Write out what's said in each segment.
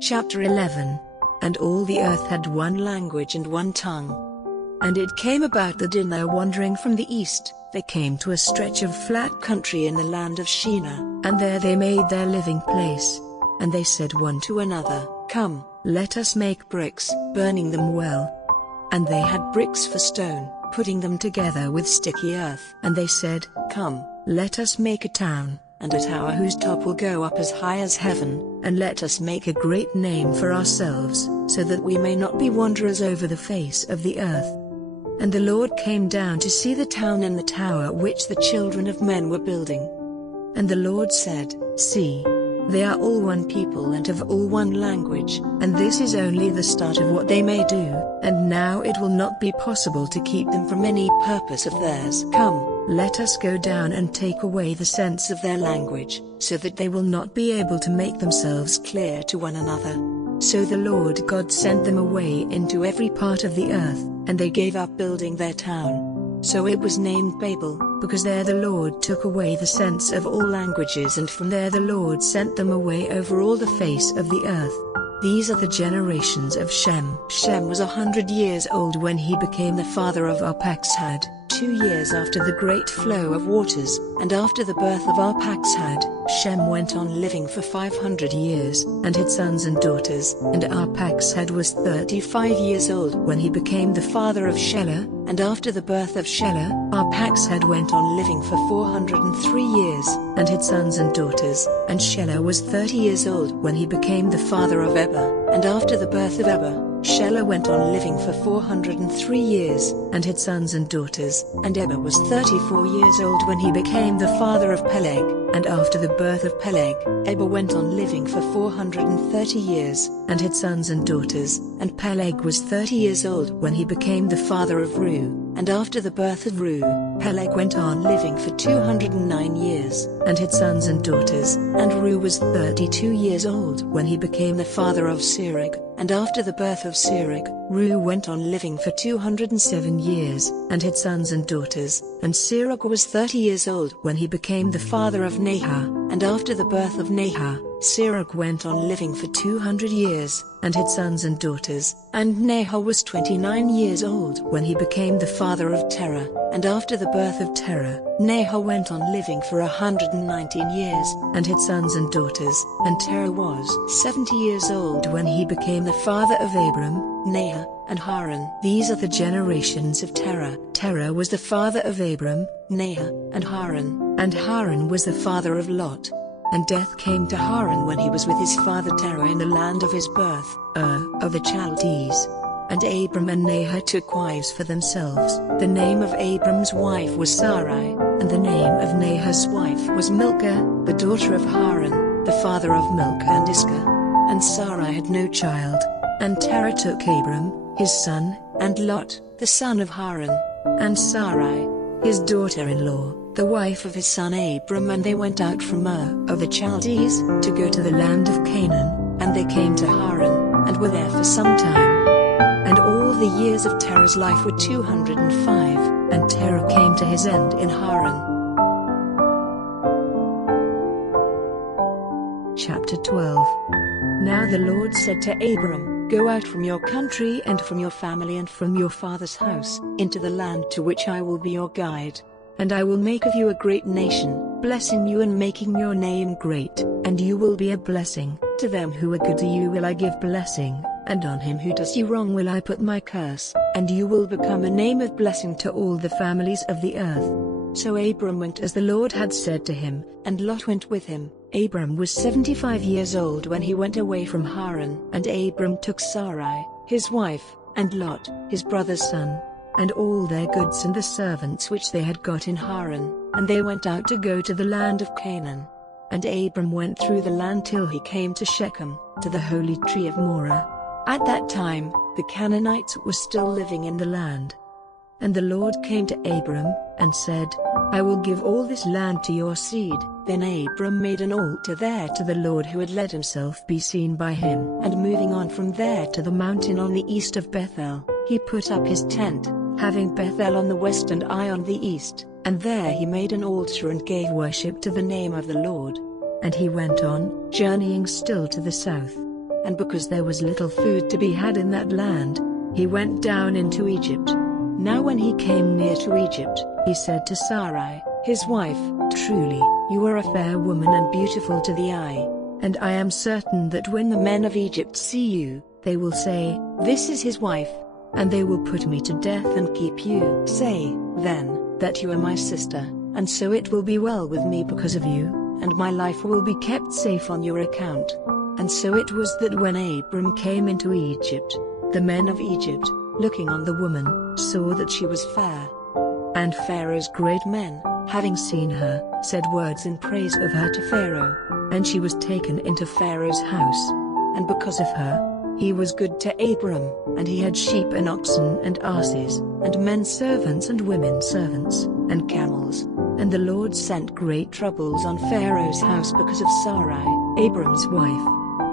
Chapter 11. And all the earth had one language and one tongue. And it came about that in their wandering from the east, they came to a stretch of flat country in the land of Shinar, and there they made their living place. And they said one to another, Come, let us make bricks, burning them well. And they had bricks for stone, putting them together with sticky earth. And they said, Come, let us make a town, and a tower whose top will go up as high as heaven, and let us make a great name for ourselves, so that we may not be wanderers over the face of the earth. And the Lord came down to see the town and the tower which the children of men were building. And the Lord said, See, they are all one people and have all one language, and this is only the start of what they may do, and now it will not be possible to keep them from any purpose of theirs. Come, let us go down and take away the sense of their language, so that they will not be able to make themselves clear to one another. So the Lord God sent them away into every part of the earth, and they gave up building their town. So it was named Babel, because there the Lord took away the sense of all languages, and from there the Lord sent them away over all the face of the earth. These are the generations of Shem. Shem was 100 years old when he became the father of Arphaxad, 2 years after the great flow of waters, and after the birth of Arphaxad, Shem went on living for 500 years, and had sons and daughters. And Arphaxad was 35 years old when he became the father of Shelah, and after the birth of Shelah, Arphaxad went on living for 403 years, and had sons and daughters. And Shelah was 30 years old when he became the father of Eber, and after the birth of Eber, Shelah went on living for 403 years, and had sons and daughters. And Eber was 34 years old when he became the father of Peleg, and after the birth of Peleg, Eber went on living for 430 years, and had sons and daughters. And Peleg was 30 years old when he became the father of Reu, and after the birth of Reu, Peleg went on living for 209 years, and had sons and daughters. And Reu was 32 years old when he became the father of Serug, and after the birth of Serug, Reu went on living for 207 years, and had sons and daughters. And Serug was 30 years old when he became the father of Nahah, and after the birth of Nahah, Serug went on living for 200 years, and had sons and daughters. And Nahah was 29 years old when he became the father of Terah, and after the birth of Terah, Nahah went on living for 119 years, and had sons and daughters. And Terah was 70 years old when he became the father of Abram, Nahah, and Haran. These are the generations of Terah. Terah was the father of Abram, Nahah, and Haran was the father of Lot. And death came to Haran when he was with his father Terah in the land of his birth, of the Chaldees. And Abram and Nahah took wives for themselves. The name of Abram's wife was Sarai, and the name of Nahah's wife was Milcah, the daughter of Haran, the father of Milcah and Iscah. And Sarai had no child. And Terah took Abram, his son, and Lot, the son of Haran, and Sarai, his daughter-in-law, the wife of his son Abram, and they went out from Ur of the Chaldees to go to the land of Canaan. And they came to Haran, and were there for some time. And all the years of Terah's life were 205, and Terah came to his end in Haran. Chapter 12. Now the Lord said to Abram, Go out from your country and from your family and from your father's house, into the land to which I will be your guide. And I will make of you a great nation, blessing you and making your name great, and you will be a blessing. To them who are good to you will I give blessing, and on him who does you wrong will I put my curse, and you will become a name of blessing to all the families of the earth. So Abram went as the Lord had said to him, and Lot went with him. Abram was 75 years old when he went away from Haran. And Abram took Sarai, his wife, and Lot, his brother's son, and all their goods and the servants which they had got in Haran, and they went out to go to the land of Canaan. And Abram went through the land till he came to Shechem, to the holy tree of Moreh. At that time, the Canaanites were still living in the land. And the Lord came to Abram, and said, I will give all this land to your seed. Then Abram made an altar there to the Lord who had let himself be seen by him. And moving on from there to the mountain on the east of Bethel, he put up his tent, having Bethel on the west and Ai on the east. And there he made an altar and gave worship to the name of the Lord. And he went on, journeying still to the south. and because there was little food to be had in that land, he went down into Egypt. Now when he came near to Egypt, he said to Sarai, his wife, "Truly, you are a fair woman and beautiful to the eye, and I am certain that when the men of Egypt see you, they will say, 'This is his wife,' and they will put me to death and keep you. Say, then, that you are my sister, and so it will be well with me because of you, and my life will be kept safe on your account." And so it was that when Abram came into Egypt, the men of Egypt, looking on the woman, saw that she was fair. And Pharaoh's great men, having seen her, said words in praise of her to Pharaoh, and she was taken into Pharaoh's house. And because of her, he was good to Abram, and he had sheep and oxen and asses, and men servants and women servants, and camels. And the Lord sent great troubles on Pharaoh's house because of Sarai, Abram's wife.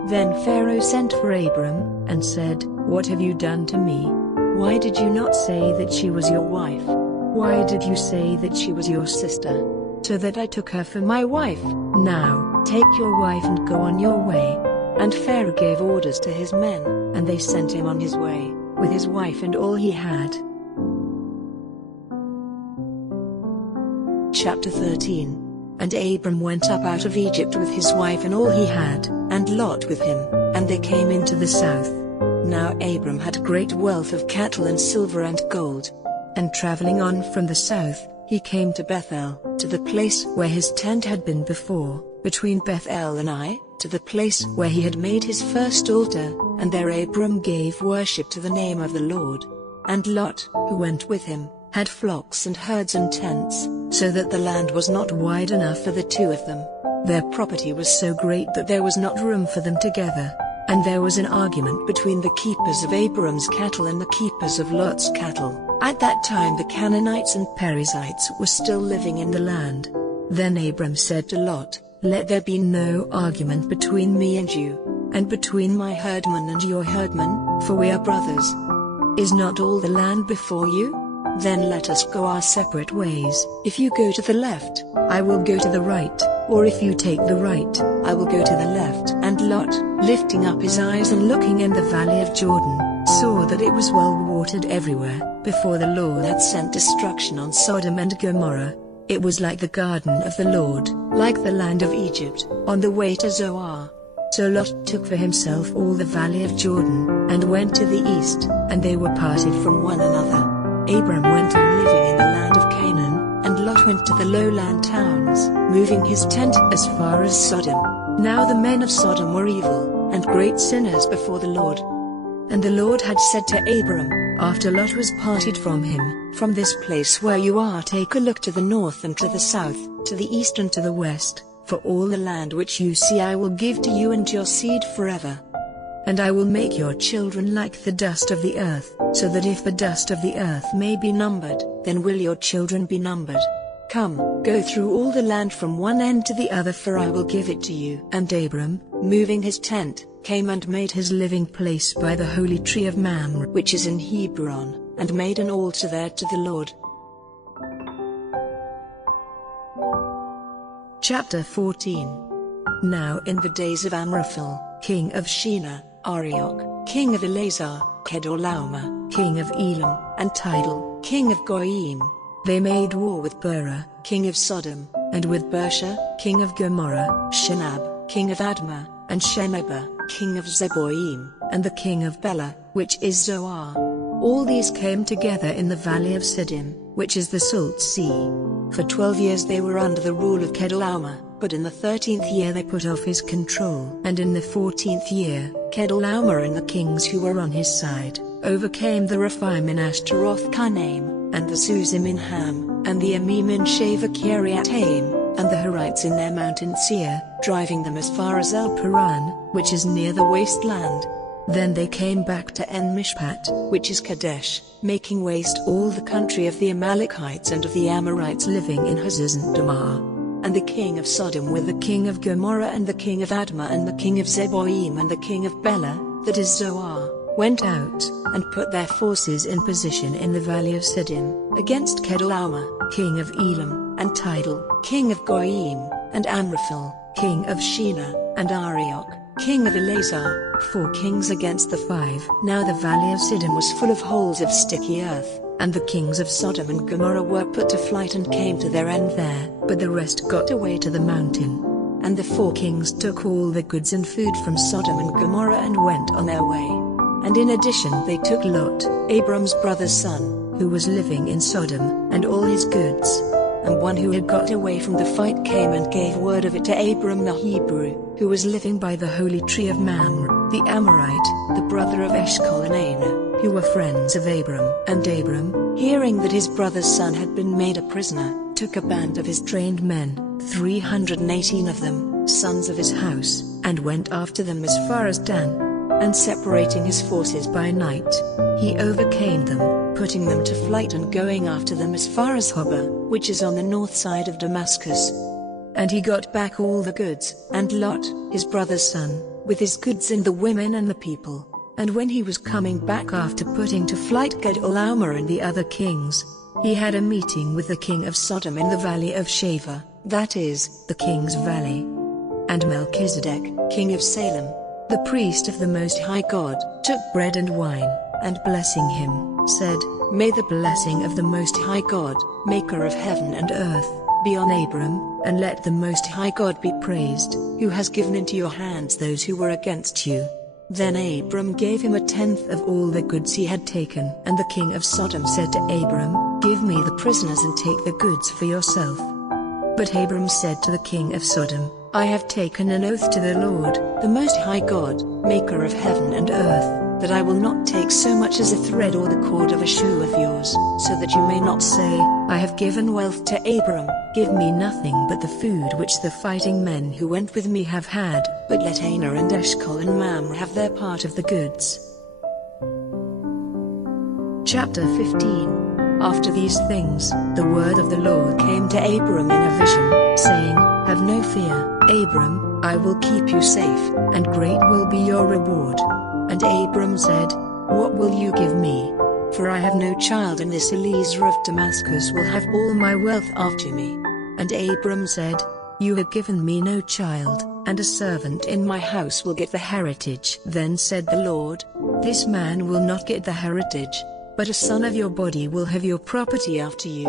Then Pharaoh sent for Abram, and said, "What have you done to me? Why did you not say that she was your wife? Why did you say that she was your sister? So that I took her for my wife. Now, take your wife and go on your way." And Pharaoh gave orders to his men, and they sent him on his way, with his wife and all he had. Chapter 13. And Abram went up out of Egypt with his wife and all he had, and Lot with him, and they came into the south. Now Abram had great wealth of cattle and silver and gold. And traveling on from the south, he came to Bethel, to the place where his tent had been before, between Bethel and Ai, to the place where he had made his first altar, and there Abram gave worship to the name of the Lord. And Lot, who went with him, had flocks and herds and tents, so that the land was not wide enough for the two of them. Their property was so great that there was not room for them together. And there was an argument between the keepers of Abram's cattle and the keepers of Lot's cattle. At that time the Canaanites and Perizzites were still living in the land. Then Abram said to Lot, "Let there be no argument between me and you, and between my herdmen and your herdmen, for we are brothers. Is not all the land before you? Then let us go our separate ways. If you go to the left, I will go to the right, or if you take the right, I will go to the left." And Lot, lifting up his eyes and looking in the valley of Jordan, saw that it was well watered everywhere, before the Lord had sent destruction on Sodom and Gomorrah. It was like the garden of the Lord, like the land of Egypt, on the way to Zoar. So Lot took for himself all the valley of Jordan, and went to the east, and they were parted from one another. Abram went on living in the land of Canaan, and Lot went to the lowland towns, moving his tent as far as Sodom. Now the men of Sodom were evil, and great sinners before the Lord. And the Lord had said to Abram, after Lot was parted from him, "From this place where you are take a look to the north and to the south, to the east and to the west, for all the land which you see I will give to you and your seed forever. And I will make your children like the dust of the earth, so that if the dust of the earth may be numbered, then will your children be numbered. Come, go through all the land from one end to the other, for I will give it to you." And Abram, moving his tent, came and made his living place by the holy tree of Mamre, which is in Hebron, and made an altar there to the Lord. Chapter 14. Now in the days of Amraphel, king of Shinar, Arioch, king of Elazar, Kedorlaomer, king of Elam, and Tidal, king of Goyim, they made war with Bera, king of Sodom, and with Bersha, king of Gomorrah, Shinab, king of Admah, and Shemeber, king of Zeboim, and the king of Bela, which is Zoar. All these came together in the valley of Siddim, which is the Salt Sea. For 12 years they were under the rule of Kedorlaomer, but in the 13th year they put off his control. And in the 14th year, Kedorlaomer and the kings who were on his side, overcame the Rephaim in Ashtaroth Karnaim, and the Zuzim in Ham, and the Emim in Shaveh Kiriataim, and the Horites in their mountain Seir, driving them as far as El Paran, which is near the wasteland. Then they came back to En-Mishpat, which is Kadesh, making waste all the country of the Amalekites and of the Amorites living in Hazazon Tamar. And the king of Sodom with the king of Gomorrah and the king of Admah and the king of Zeboim and the king of Bela, that is Zoar, went out, and put their forces in position in the valley of Siddim, against Kedorlaomer, king of Elam, and Tidal, king of Goyim, and Amraphel, king of Shinar, and Arioch, king of Elazar, 4 kings against the 5. Now the valley of Siddim was full of holes of sticky earth, and the kings of Sodom and Gomorrah were put to flight and came to their end there, but the rest got away to the mountain. And the 4 kings took all the goods and food from Sodom and Gomorrah and went on their way. And in addition they took Lot, Abram's brother's son, who was living in Sodom, and all his goods. And one who had got away from the fight came and gave word of it to Abram the Hebrew, who was living by the holy tree of Mamre, the Amorite, the brother of Eshcol and Aner, who were friends of Abram. And Abram, hearing that his brother's son had been made a prisoner, took a band of his trained men, 318 of them, sons of his house, and went after them as far as Dan. And separating his forces by night, he overcame them, putting them to flight and going after them as far as Hobah, which is on the north side of Damascus. And he got back all the goods, and Lot, his brother's son, with his goods and the women and the people. And when he was coming back after putting to flight Kedorlaomer and the other kings, he had a meeting with the king of Sodom in the valley of Shaveh, that is, the king's valley. And Melchizedek, king of Salem, the priest of the Most High God, took bread and wine, and blessing him, said, May the blessing of the Most High God, maker of heaven and earth, be on Abram, and let the Most High God be praised, who has given into your hands those who were against you. Then Abram gave him 1/10 of all the goods he had taken. And the king of Sodom said to Abram, Give me the prisoners and take the goods for yourself. But Abram said to the king of Sodom, I have taken an oath to the Lord, the Most High God, maker of heaven and earth, that I will not take so much as a thread or the cord of a shoe of yours, so that you may not say, I have given wealth to Abram. Give me nothing but the food which the fighting men who went with me have had, but let Aner and Eshcol and Mamre have their part of the goods. Chapter 15. After these things, the word of the Lord came to Abram in a vision, saying, Have no fear, Abram, I will keep you safe, and great will be your reward. And Abram said, What will you give me? For I have no child, and this Eliezer of Damascus will have all my wealth after me. And Abram said, You have given me no child, and a servant in my house will get the heritage. Then said the Lord, This man will not get the heritage, but a son of your body will have your property after you.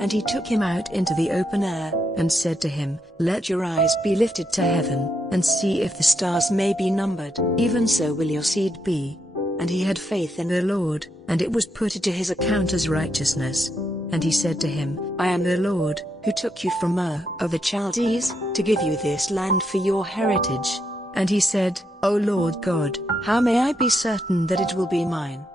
And he took him out into the open air, and said to him, Let your eyes be lifted to heaven, and see if the stars may be numbered, even so will your seed be. And he had faith in the Lord, and it was put to his account as righteousness. And he said to him, I am the Lord, who took you from Ur of the Chaldees, to give you this land for your heritage. And he said, O Lord God, how may I be certain that it will be mine?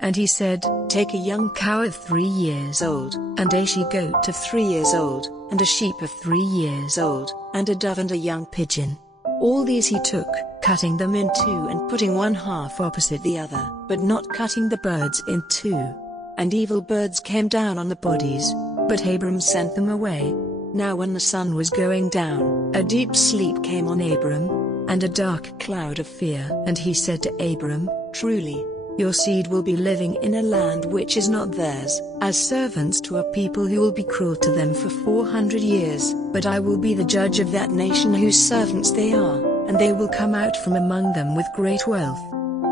And he said, Take a young cow of 3 years old, and a she-goat of 3 years old, and a sheep of 3 years old, and a dove and a young pigeon. All these he took, cutting them in two and putting one half opposite the other, but not cutting the birds in two. And evil birds came down on the bodies, but Abram sent them away. Now when the sun was going down, a deep sleep came on Abram, and a dark cloud of fear. And he said to Abram, Truly, your seed will be living in a land which is not theirs, as servants to a people who will be cruel to them for 400 years. But I will be the judge of that nation whose servants they are, and they will come out from among them with great wealth.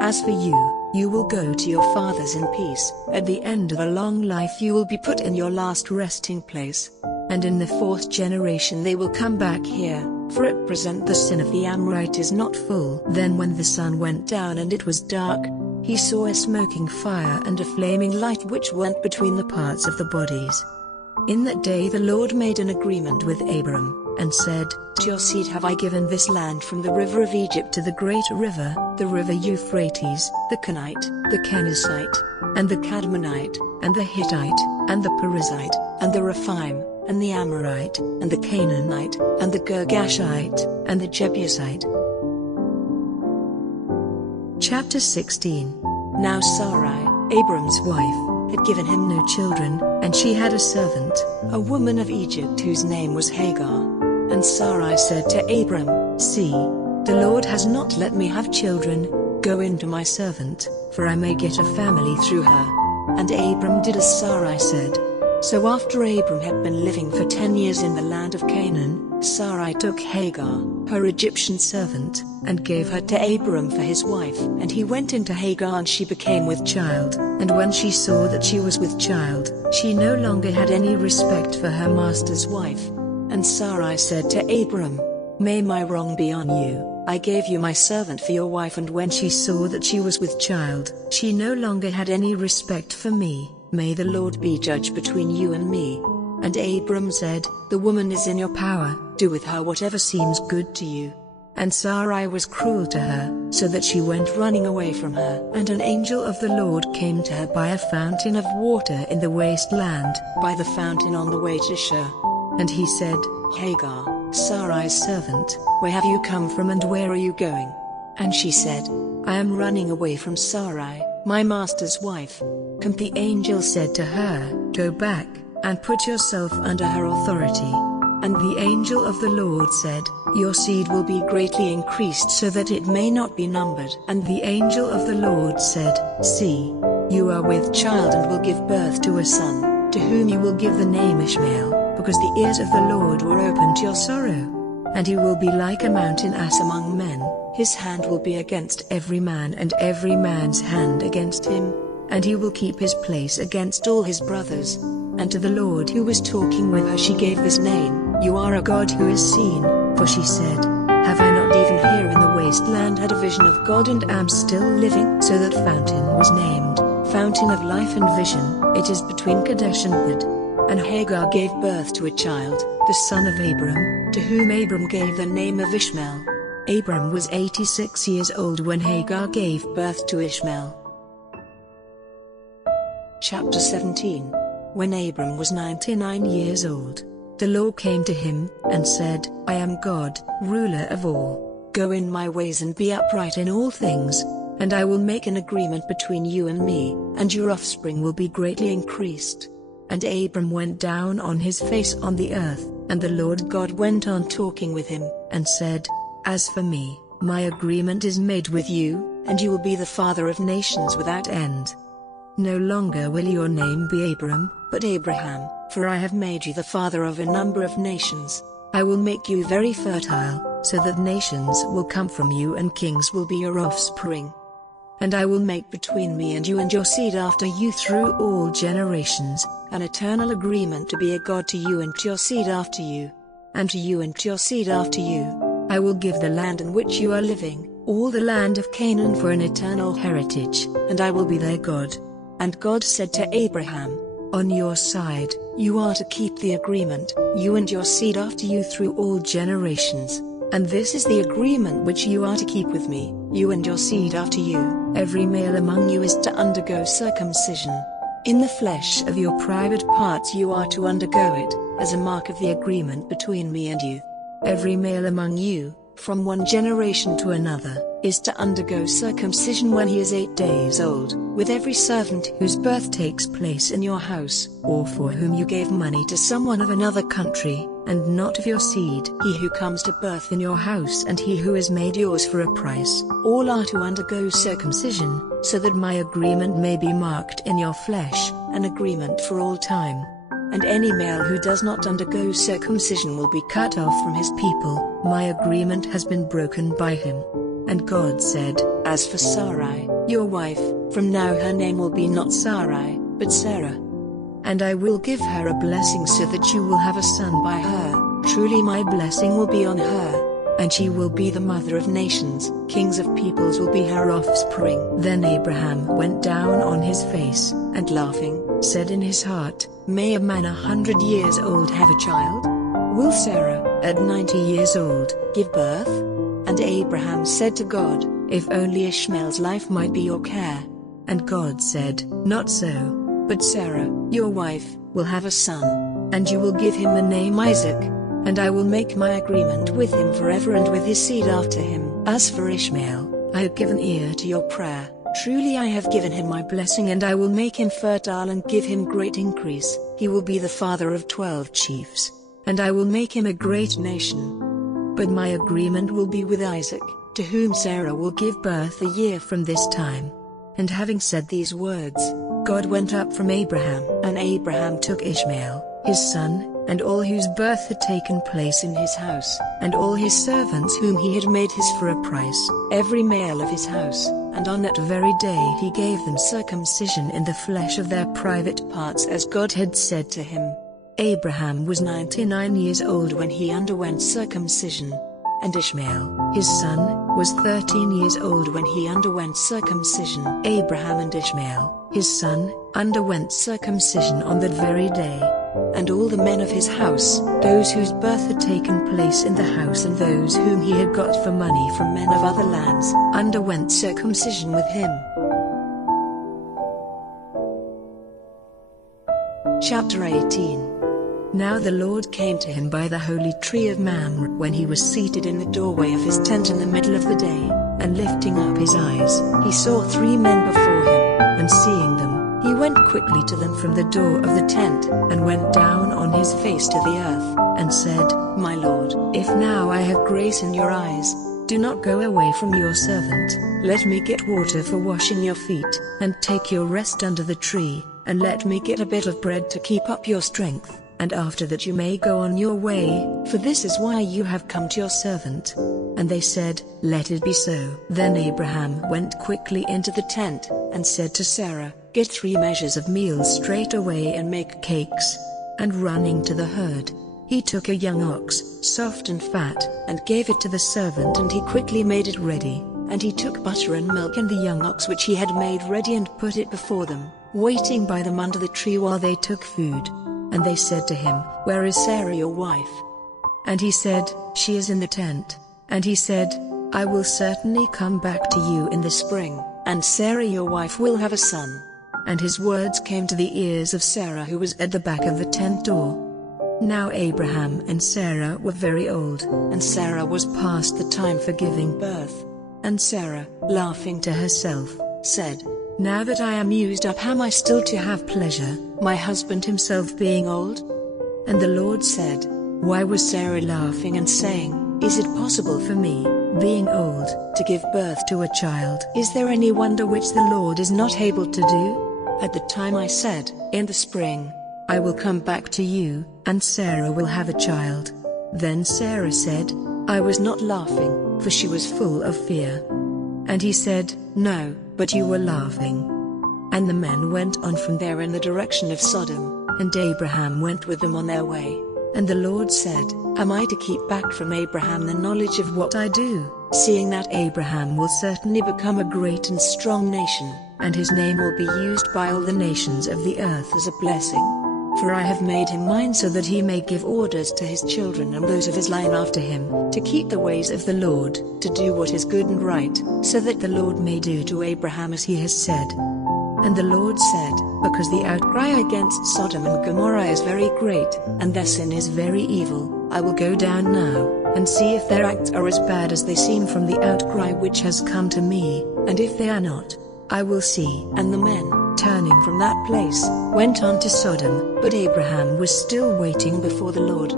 As for you, you will go to your fathers in peace. At the end of a long life you will be put in your last resting place. And in the 4th generation they will come back here, for at present the sin of the Amorite is not full. Then when the sun went down and it was dark, he saw a smoking fire and a flaming light which went between the parts of the bodies. In that day the Lord made an agreement with Abram, and said, To your seed have I given this land from the river of Egypt to the great river, the river Euphrates, the Kenite, the Kenizzite, and the Cadmonite, and the Hittite, and the Perizzite, and the Rephaim, and the Amorite, and the Canaanite, and the Girgashite, and the Jebusite. Chapter 16. Now Sarai, Abram's wife, had given him no children, and she had a servant, a woman of Egypt whose name was Hagar. And Sarai said to Abram, See, the Lord has not let me have children, go in to my servant, for I may get a family through her. And Abram did as Sarai said. So after Abram had been living for 10 years in the land of Canaan, Sarai took Hagar, her Egyptian servant, and gave her to Abram for his wife. And he went into Hagar, and she became with child. And when she saw that she was with child, she no longer had any respect for her master's wife. And Sarai said to Abram, "May my wrong be on you. I gave you my servant for your wife." And when she saw that she was with child, she no longer had any respect for me. May the Lord be judge between you and me. And Abram said, "The woman is in your power, do with her whatever seems good to you." And Sarai was cruel to her, so that she went running away from her. And an angel of the Lord came to her by a fountain of water in the wasteland, by the fountain on the way to Shur. And he said, "Hagar, Sarai's servant, where have you come from and where are you going?" And she said, "I am running away from Sarai, my master's wife." And the angel said to her, "Go back, and put yourself under her authority." And the angel of the Lord said, "Your seed will be greatly increased so that it may not be numbered." And the angel of the Lord said, "See, you are with child and will give birth to a son, to whom you will give the name Ishmael, because the ears of the Lord were open to your sorrow. And he will be like a mountain ass among men, his hand will be against every man and every man's hand against him. And he will keep his place against all his brothers." And to the Lord who was talking with her she gave this name, "You are a God who is seen." For she said, "Have I not even here in the wasteland had a vision of God and am still living?" So that fountain was named, Fountain of Life and Vision. It is between Kadesh and Bud. And Hagar gave birth to a child, the son of Abram, to whom Abram gave the name of Ishmael. Abram was 86 years old when Hagar gave birth to Ishmael. Chapter 17. When Abram was 99 years old, the Lord came to him, and said, "I am God, ruler of all. Go in my ways and be upright in all things, and I will make an agreement between you and me, and your offspring will be greatly increased." And Abram went down on his face on the earth, and the Lord God went on talking with him, and said, "As for me, my agreement is made with you, and you will be the father of nations without end. No longer will your name be Abram, but Abraham, for I have made you the father of a number of nations. I will make you very fertile, so that nations will come from you and kings will be your offspring. And I will make between me and you and your seed after you through all generations, an eternal agreement to be a God to you and to your seed after you. And to you and to your seed after you, I will give the land in which you are living, all the land of Canaan for an eternal heritage, and I will be their God." And God said to Abraham, "On your side, you are to keep the agreement, you and your seed after you through all generations. And this is the agreement which you are to keep with me, you and your seed after you. Every male among you is to undergo circumcision. In the flesh of your private parts you are to undergo it, as a mark of the agreement between me and you. Every male among you, from one generation to another, is to undergo circumcision when he is 8 days old, with every servant whose birth takes place in your house, or for whom you gave money to someone of another country, and not of your seed. He who comes to birth in your house and he who is made yours for a price, all are to undergo circumcision, so that my agreement may be marked in your flesh, an agreement for all time. And any male who does not undergo circumcision will be cut off from his people. My agreement has been broken by him." And God said, "As for Sarai, your wife, from now her name will be not Sarai, but Sarah. And I will give her a blessing so that you will have a son by her. Truly my blessing will be on her. And she will be the mother of nations, kings of peoples will be her offspring." Then Abraham went down on his face, and laughing, said in his heart, "May a man 100 years old have a child? Will Sarah, at 90 years old, give birth?" And Abraham said to God, "If only Ishmael's life might be your care." And God said, "Not so, but Sarah, your wife, will have a son, and you will give him the name Isaac. And I will make my agreement with him forever and with his seed after him. As for Ishmael, I have given ear to your prayer. Truly I have given him my blessing, and I will make him fertile and give him great increase. He will be the father of 12 chiefs, and I will make him a great nation. But my agreement will be with Isaac, to whom Sarah will give birth a year from this time." And having said these words, God went up from Abraham, and Abraham took Ishmael, his son, and all whose birth had taken place in his house, and all his servants whom he had made his for a price, every male of his house, and on that very day he gave them circumcision in the flesh of their private parts as God had said to him. Abraham was 99 years old when he underwent circumcision, and Ishmael, his son, was 13 years old when he underwent circumcision. Abraham and Ishmael, his son, underwent circumcision on that very day. And all the men of his house, those whose birth had taken place in the house and those whom he had got for money from men of other lands, underwent circumcision with him. Chapter 18. Now the Lord came to him by the holy tree of Mamre when he was seated in the doorway of his tent in the middle of the day, and lifting up his eyes, he saw 3 men before him, and seeing them, he went quickly to them from the door of the tent, and went down on his face to the earth, and said, My Lord, if now I have grace in your eyes, do not go away from your servant. Let me get water for washing your feet, and take your rest under the tree, and let me get a bit of bread to keep up your strength. And after that you may go on your way, for this is why you have come to your servant. And they said, Let it be so. Then Abraham went quickly into the tent, and said to Sarah, Get 3 measures of meal straight away and make cakes. And running to the herd, he took a young ox, soft and fat, and gave it to the servant, and he quickly made it ready. And he took butter and milk and the young ox which he had made ready and put it before them, waiting by them under the tree while they took food. And they said to him, Where is Sarah your wife? And he said, She is in the tent. And he said, I will certainly come back to you in the spring, and Sarah your wife will have a son. And his words came to the ears of Sarah who was at the back of the tent door. Now Abraham and Sarah were very old, and Sarah was past the time for giving birth. And Sarah, laughing to herself, said, Now that I am used up, am I still to have pleasure, my husband himself being old? And the Lord said, Why was Sarah laughing and saying, Is it possible for me, being old, to give birth to a child? Is there any wonder which the Lord is not able to do? At the time I said, In the spring, I will come back to you, and Sarah will have a child. Then Sarah said, I was not laughing, for she was full of fear. And he said, No, but you were laughing. And the men went on from there in the direction of Sodom, and Abraham went with them on their way. And the Lord said, Am I to keep back from Abraham the knowledge of what I do, seeing that Abraham will certainly become a great and strong nation, and his name will be used by all the nations of the earth as a blessing? For I have made him mine so that he may give orders to his children and those of his line after him, to keep the ways of the Lord, to do what is good and right, so that the Lord may do to Abraham as he has said. And the Lord said, Because the outcry against Sodom and Gomorrah is very great, and their sin is very evil, I will go down now, and see if their acts are as bad as they seem from the outcry which has come to me, and if they are not, I will see. And the men, turning from that place, went on to Sodom, but Abraham was still waiting before the Lord.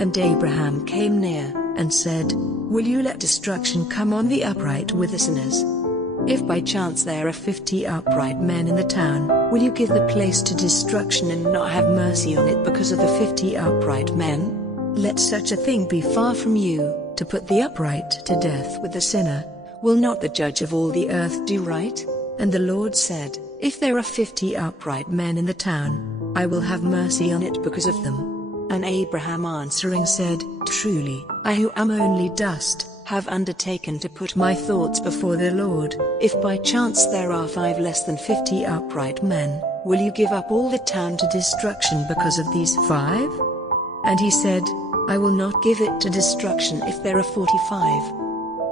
And Abraham came near, and said, Will you let destruction come on the upright with the sinners? If by chance there are 50 upright men in the town, will you give the place to destruction and not have mercy on it because of the 50 upright men? Let such a thing be far from you, to put the upright to death with the sinner. Will not the judge of all the earth do right? And the Lord said, If there are 50 upright men in the town, I will have mercy on it because of them. And Abraham answering said, Truly, I who am only dust, have undertaken to put my thoughts before the Lord. If by chance there are 5 less than 50 upright men, will you give up all the town to destruction because of these 5? And he said, I will not give it to destruction if there are 45.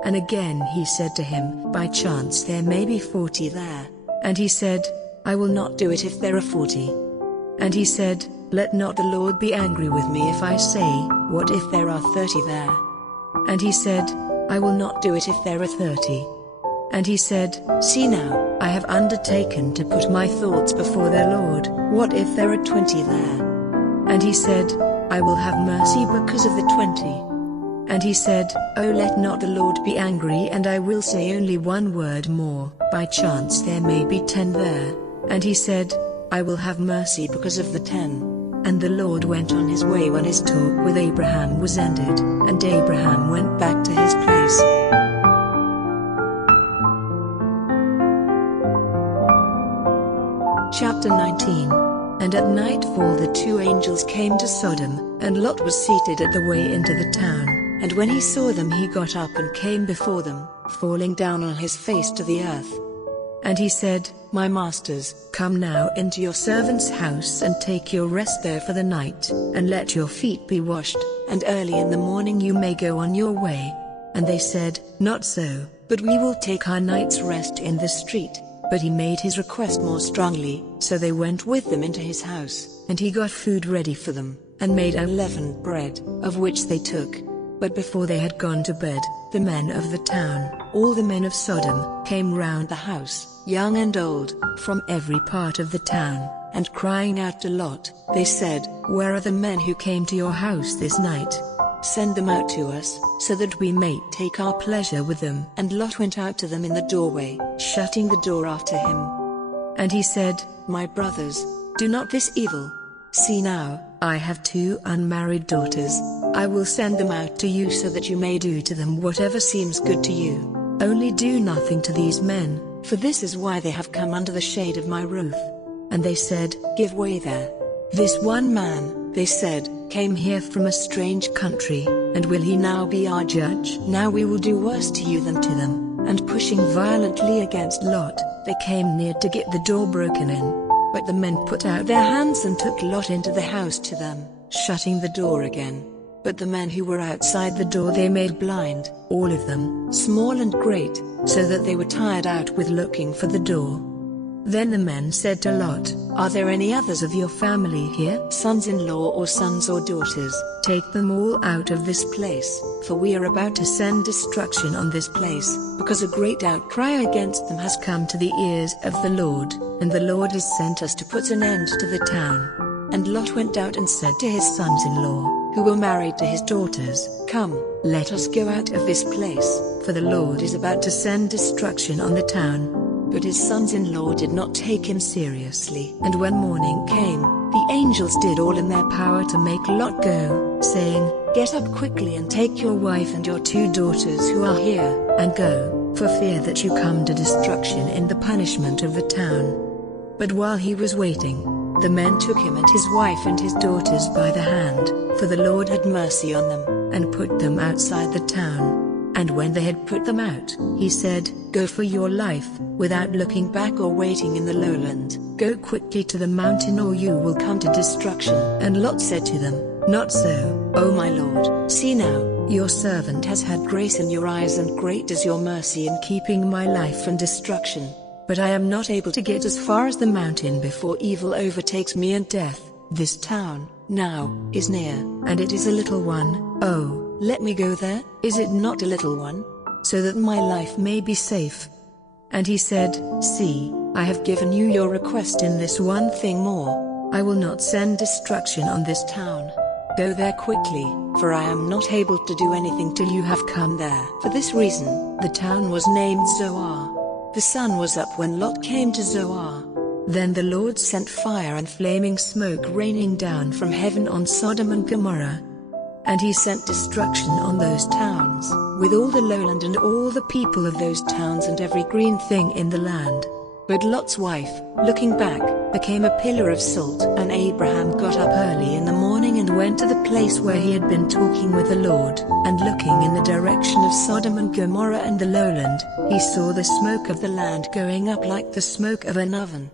And again he said to him, By chance there may be 40 there. And he said, I will not do it if there are 40. And he said, Let not the Lord be angry with me if I say, What if there are 30 there? And he said, I will not do it if there are 30. And he said, See now, I have undertaken to put my thoughts before the Lord, what if there are 20 there? And he said, I will have mercy because of the 20. And he said, Oh, let not the Lord be angry, and I will say only one word more, by chance there may be 10 there. And he said, I will have mercy because of the 10. And the Lord went on his way when his talk with Abraham was ended, and Abraham went back to his place. Chapter 19. And at nightfall the two angels came to Sodom, and Lot was seated at the way into the town. And when he saw them he got up and came before them, falling down on his face to the earth. And he said, My masters, come now into your servant's house and take your rest there for the night, and let your feet be washed, and early in the morning you may go on your way. And they said, Not so, but we will take our night's rest in the street. But he made his request more strongly, so they went with them into his house, and he got food ready for them, and made unleavened bread, of which they took. But before they had gone to bed, the men of the town, all the men of Sodom, came round the house, young and old, from every part of the town, and crying out to Lot, they said, Where are the men who came to your house this night? Send them out to us, so that we may take our pleasure with them. And Lot went out to them in the doorway, shutting the door after him. And he said, My brothers, do not this evil. See now, I have 2 unmarried daughters. I will send them out to you so that you may do to them whatever seems good to you. Only do nothing to these men, for this is why they have come under the shade of my roof. And they said, Give way there. This one man, they said, came here from a strange country, and will he now be our judge? Now we will do worse to you than to them. And pushing violently against Lot, they came near to get the door broken in. But the men put out their hands and took Lot into the house to them, shutting the door again. But the men who were outside the door they made blind, all of them, small and great, so that they were tired out with looking for the door. Then the men said to Lot, Are there any others of your family here, sons-in-law or sons or daughters? Take them all out of this place, for we are about to send destruction on this place, because a great outcry against them has come to the ears of the Lord, and the Lord has sent us to put an end to the town. And Lot went out and said to his sons-in-law, who were married to his daughters, Come, let us go out of this place, for the Lord is about to send destruction on the town. But his sons-in-law did not take him seriously. And when morning came, the angels did all in their power to make Lot go, saying, Get up quickly and take your wife and your 2 daughters who are here, and go, for fear that you come to destruction in the punishment of the town. But while he was waiting, the men took him and his wife and his daughters by the hand, for the Lord had mercy on them, and put them outside the town. And when they had put them out, he said, Go for your life, without looking back or waiting in the lowland. Go quickly to the mountain or you will come to destruction. And Lot said to them, Not so, O my Lord. See now, your servant has had grace in your eyes, and great is your mercy in keeping my life from destruction. But I am not able to get as far as the mountain before evil overtakes me and death. This town, now, is near, and it is a little one. Oh, let me go there, is it not a little one? So that my life may be safe. And he said, See, I have given you your request in this one thing more. I will not send destruction on this town. Go there quickly, for I am not able to do anything till you have come there. For this reason, the town was named Zoar. The sun was up when Lot came to Zoar. Then the Lord sent fire and flaming smoke raining down from heaven on Sodom and Gomorrah. And he sent destruction on those towns, with all the lowland and all the people of those towns and every green thing in the land. But Lot's wife, looking back, became a pillar of salt. And Abraham got up early in the morning and went to the place where he had been talking with the Lord, and looking in the direction of Sodom and Gomorrah and the lowland, he saw the smoke of the land going up like the smoke of an oven.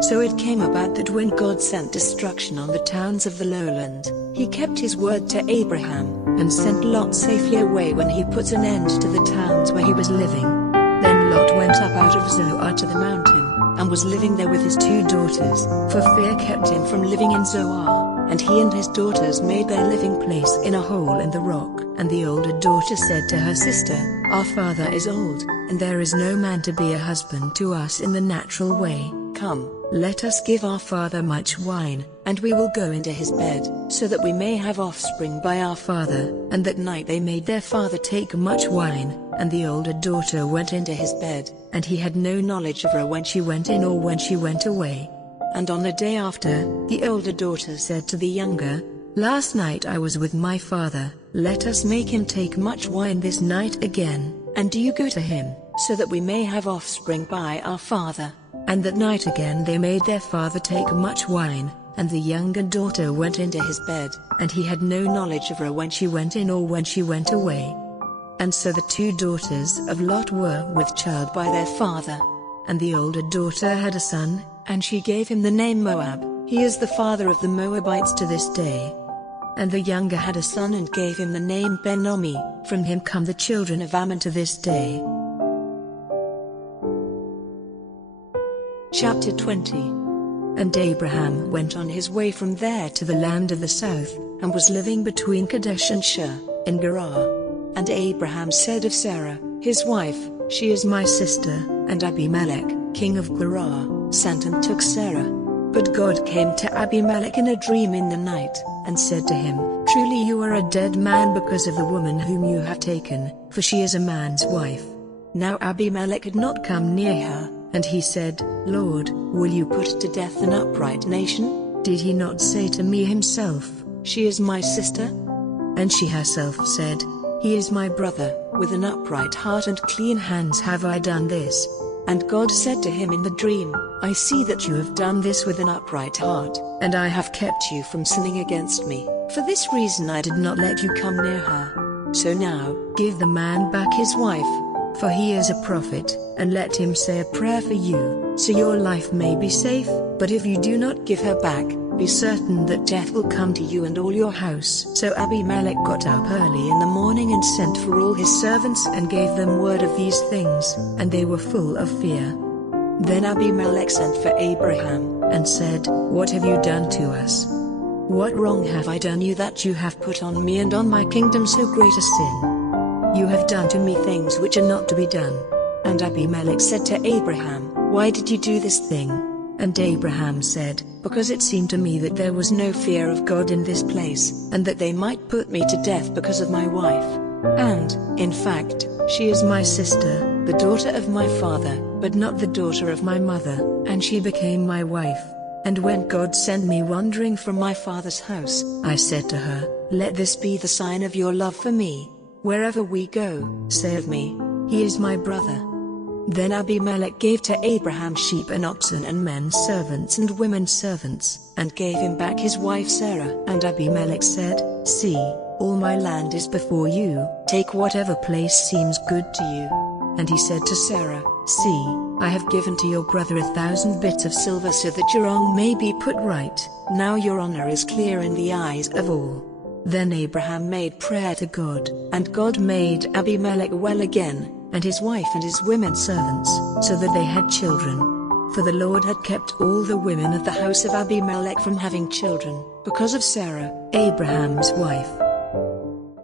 So it came about that when God sent destruction on the towns of the lowland, he kept his word to Abraham, and sent Lot safely away when he put an end to the towns where he was living. Then Lot went up out of Zoar to the mountain, and was living there with his 2 daughters, for fear kept him from living in Zoar, and he and his daughters made their living place in a hole in the rock. And the older daughter said to her sister, Our father is old, and there is no man to be a husband to us in the natural way. Come, let us give our father much wine, and we will go into his bed, so that we may have offspring by our father. And that night they made their father take much wine, and the older daughter went into his bed, and he had no knowledge of her when she went in or when she went away. And on the day after, the older daughter said to the younger, "Last night I was with my father, let us make him take much wine this night again, and do you go to him, so that we may have offspring by our father." And that night again they made their father take much wine, and the younger daughter went into his bed, and he had no knowledge of her when she went in or when she went away. And so the two daughters of Lot were with child by their father. And the older daughter had a son, and she gave him the name Moab. He is the father of the Moabites to this day. And the younger had a son and gave him the name Ben-Ammi. From him come the children of Ammon to this day. Chapter 20. And Abraham went on his way from there to the land of the south, and was living between Kadesh and Shur, in Gerar. And Abraham said of Sarah, his wife, "She is my sister," and Abimelech, king of Gerar, sent and took Sarah. But God came to Abimelech in a dream in the night, and said to him, "Truly you are a dead man because of the woman whom you have taken, for she is a man's wife." Now Abimelech had not come near her, and he said, "Lord, will you put to death an upright nation? Did he not say to me himself, 'She is my sister'?" And she herself said, "He is my brother, with an upright heart and clean hands have I done this." And God said to him in the dream, "I see that you have done this with an upright heart, and I have kept you from sinning against me. For this reason I did not let you come near her. So now, give the man back his wife, for he is a prophet, and let him say a prayer for you, so your life may be safe. But if you do not give her back, be certain that death will come to you and all your house." So Abimelech got up early in the morning and sent for all his servants and gave them word of these things, and they were full of fear. Then Abimelech sent for Abraham, and said, "What have you done to us? What wrong have I done you that you have put on me and on my kingdom so great a sin? You have done to me things which are not to be done." And Abimelech said to Abraham, "Why did you do this thing?" And Abraham said, "Because it seemed to me that there was no fear of God in this place, and that they might put me to death because of my wife. And, in fact, she is my sister, the daughter of my father, but not the daughter of my mother, and she became my wife. And when God sent me wandering from my father's house, I said to her, 'Let this be the sign of your love for me. Wherever we go, say of me, he is my brother.'" Then Abimelech gave to Abraham sheep and oxen and men servants and women servants, and gave him back his wife Sarah. And Abimelech said, "See, all my land is before you, take whatever place seems good to you." And he said to Sarah, "See, I have given to your brother 1,000 bits of silver so that your wrong may be put right. Now your honor is clear in the eyes of all." Then Abraham made prayer to God, and God made Abimelech well again, and his wife and his women servants, so that they had children. For the Lord had kept all the women of the house of Abimelech from having children, because of Sarah, Abraham's wife.